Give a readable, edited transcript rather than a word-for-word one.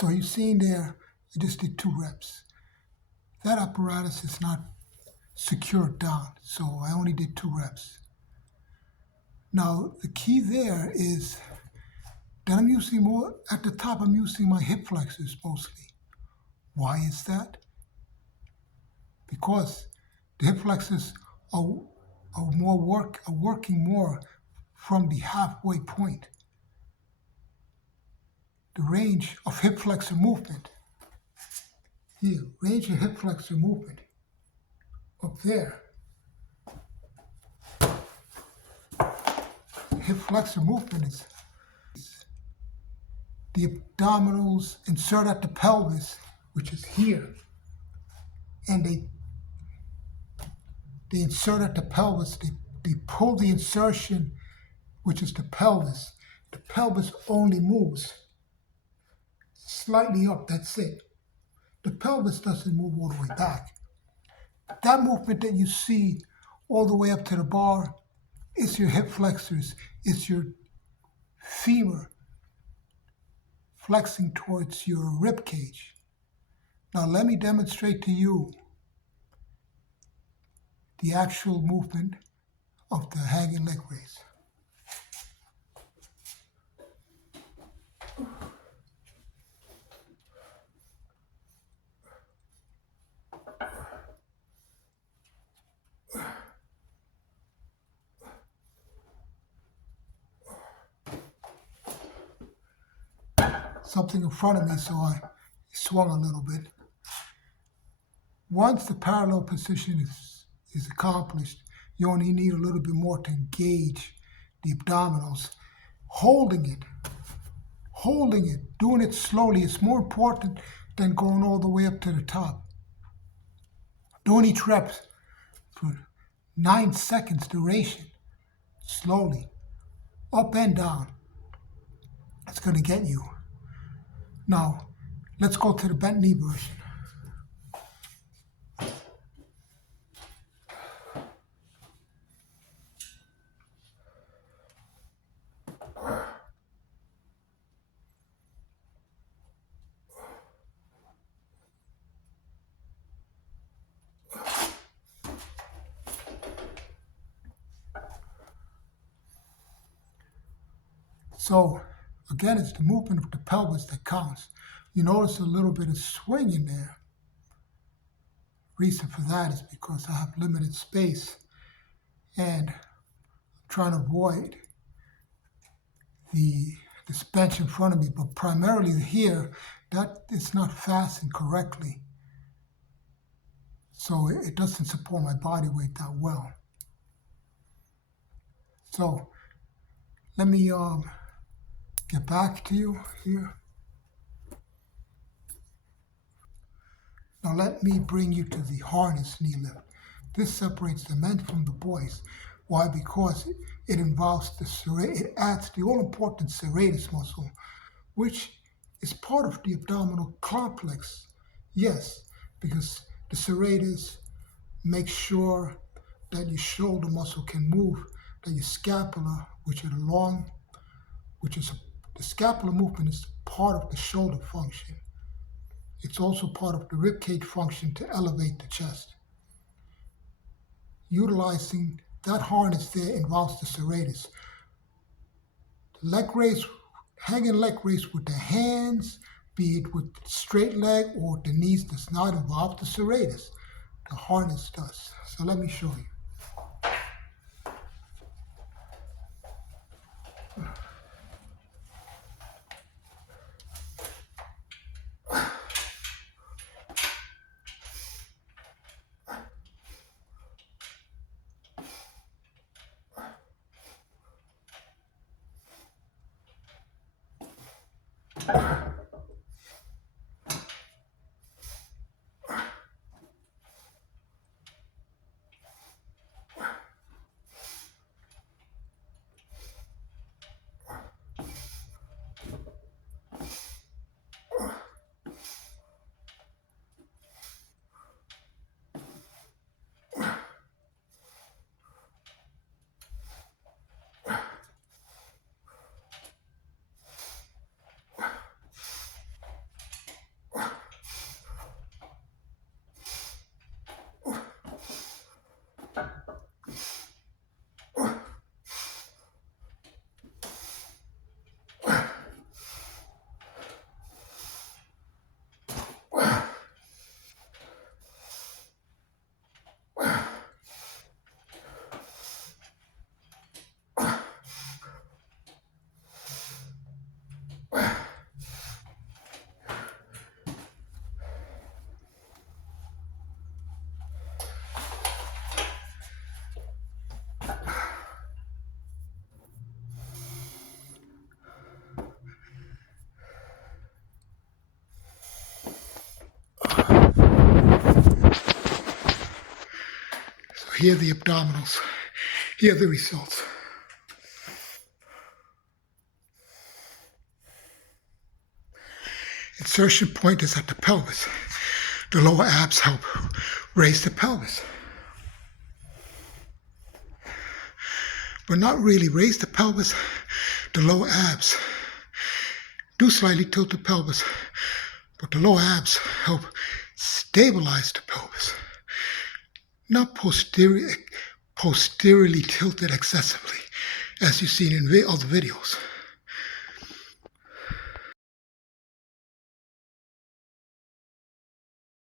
So you've seen there, I just did 2 reps. That apparatus is not secured down, so I only did 2 reps. Now, the key there is that I'm using more, at the top, I'm using my hip flexors mostly. Why is that? Because the hip flexors are working more from the halfway point. The range of hip flexor movement, here, range of hip flexor movement, up there. Hip flexor movement is the abdominals insert at the pelvis, which is here, and they insert at the pelvis. They pull the insertion, which is the pelvis. The pelvis only moves slightly up, that's it. The pelvis doesn't move all the way back. That movement that you see all the way up to the bar is your hip flexors, it's your femur flexing towards your rib cage. Now let me demonstrate to you the actual movement of the hanging leg raise. Something in front of me, so I swung a little bit. Once the parallel position is accomplished, you only need a little bit more to engage the abdominals. Holding it, doing it slowly is more important than going all the way up to the top. Doing each rep for 9 seconds duration, slowly, up and down. It's going to get you. Now, let's go to the bent knee version. So, again, it's the movement of the pelvis that counts. You notice a little bit of swing in there. Reason for that is because I have limited space and I'm trying to avoid this bench in front of me, but primarily here, that is not fastened correctly. So it doesn't support my body weight that well. So let me get back to you here. Now let me bring you to the harness knee lift. This separates the men from the boys. Why? Because it involves it adds the all-important serratus muscle, which is part of the abdominal complex. Yes, because the serratus makes sure that your shoulder muscle can move, that your scapula, the scapular movement is part of the shoulder function. It's also part of the ribcage function to elevate the chest. Utilizing that harness there involves the serratus. The leg raise, hanging leg raise with the hands, be it with straight leg or the knees, does not involve the serratus. The harness does. So let me show you. here are the abdominals. Here are the results. Insertion point is at the pelvis. The lower abs help raise the pelvis. But not really raise the pelvis. The lower abs do slightly tilt the pelvis, but the lower abs help stabilize the pelvis. Not posteriorly tilted excessively, as you've seen in other videos.